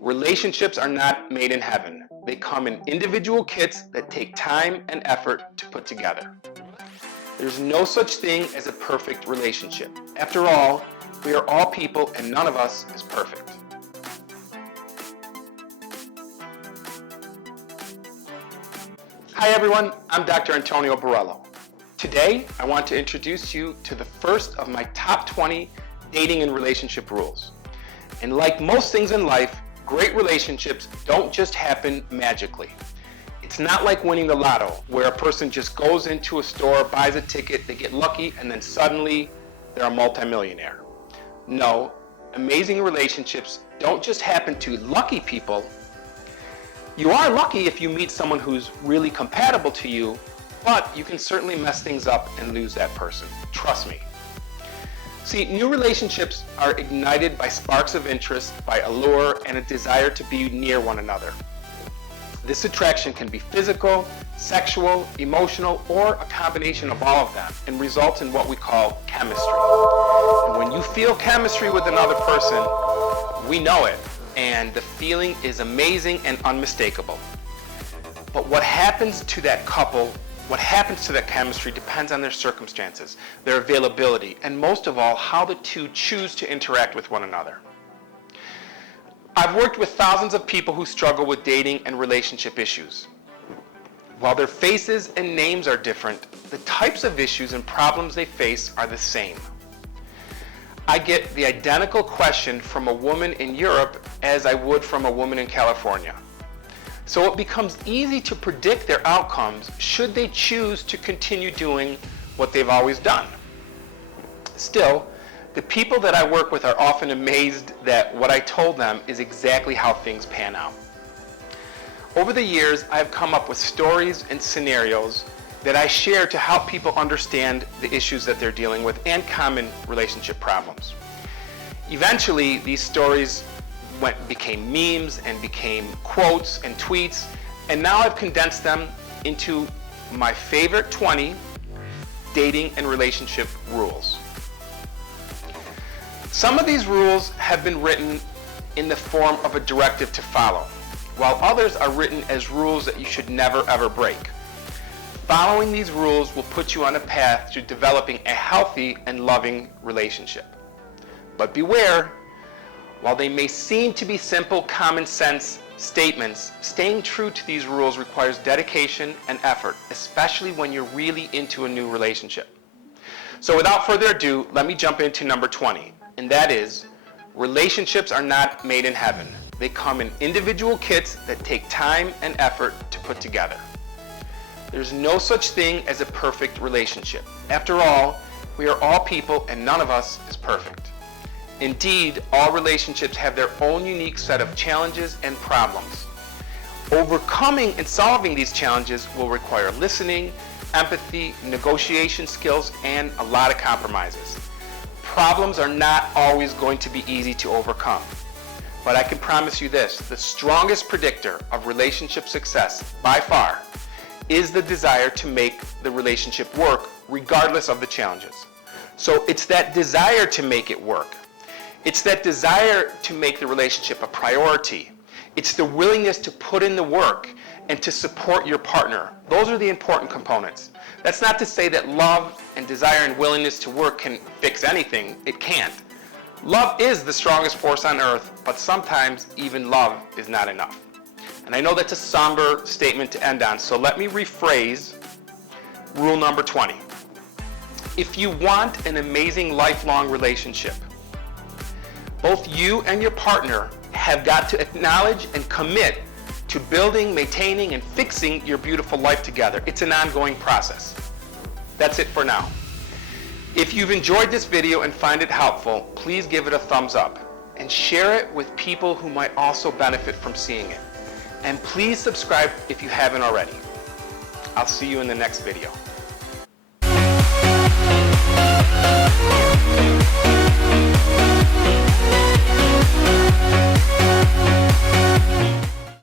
Relationships are not made in heaven. They come in individual kits that take time and effort to put together. There's no such thing as a perfect relationship. After all, we are all people and none of us is perfect. Hi everyone, I'm Dr. Antonio Borello. Today, I want to introduce you to the first of my top 20 dating and relationship rules. And like most things in life, great relationships don't just happen magically. It's not like winning the lotto, where a person just goes into a store, buys a ticket, they get lucky, and then suddenly they're a multimillionaire. No, amazing relationships don't just happen to lucky people. You are lucky if you meet someone who's really compatible to you, but you can certainly mess things up and lose that person. Trust me. See, new relationships are ignited by sparks of interest, by allure, and a desire to be near one another. This attraction can be physical, sexual, emotional, or a combination of all of them, and results in what we call chemistry. And when you feel chemistry with another person, we know it, and the feeling is amazing and unmistakable. But what happens to that couple, what happens to that chemistry depends on their circumstances, their availability, and most of all, how the two choose to interact with one another. I've worked with thousands of people who struggle with dating and relationship issues. While their faces and names are different, the types of issues and problems they face are the same. I get the identical question from a woman in Europe as I would from a woman in California. So it becomes easy to predict their outcomes should they choose to continue doing what they've always done. Still, the people that I work with are often amazed that what I told them is exactly how things pan out. Over the years, I have come up with stories and scenarios that I share to help people understand the issues that they're dealing with and common relationship problems. Eventually, these stories became memes and became quotes and tweets, and now I've condensed them into my favorite 20 dating and relationship rules. Some of these rules have been written in the form of a directive to follow, while others are written as rules that you should never ever break. Following these rules will put you on a path to developing a healthy and loving relationship. But beware, while they may seem to be simple, common sense statements, staying true to these rules requires dedication and effort, especially when you're really into a new relationship. So without further ado, let me jump into number 20, and that is, relationships are not made in heaven. They come in individual kits that take time and effort to put together. There's no such thing as a perfect relationship. After all, we are all people and none of us is perfect. Indeed, all relationships have their own unique set of challenges and problems. Overcoming and solving these challenges will require listening, empathy, negotiation skills, and a lot of compromises. Problems are not always going to be easy to overcome. But I can promise you this, the strongest predictor of relationship success, by far, is the desire to make the relationship work regardless of the challenges. So it's that desire to make it work. It's that desire to make the relationship a priority. It's the willingness to put in the work and to support your partner. Those are the important components. That's not to say that love and desire and willingness to work can fix anything. It can't. Love is the strongest force on earth, but sometimes even love is not enough. And I know that's a somber statement to end on, so let me rephrase rule number 20. If you want an amazing lifelong relationship, both you and your partner have got to acknowledge and commit to building, maintaining, and fixing your beautiful life together. It's an ongoing process. That's it for now. If you've enjoyed this video and find it helpful, please give it a thumbs up and share it with people who might also benefit from seeing it. And please subscribe if you haven't already. I'll see you in the next video.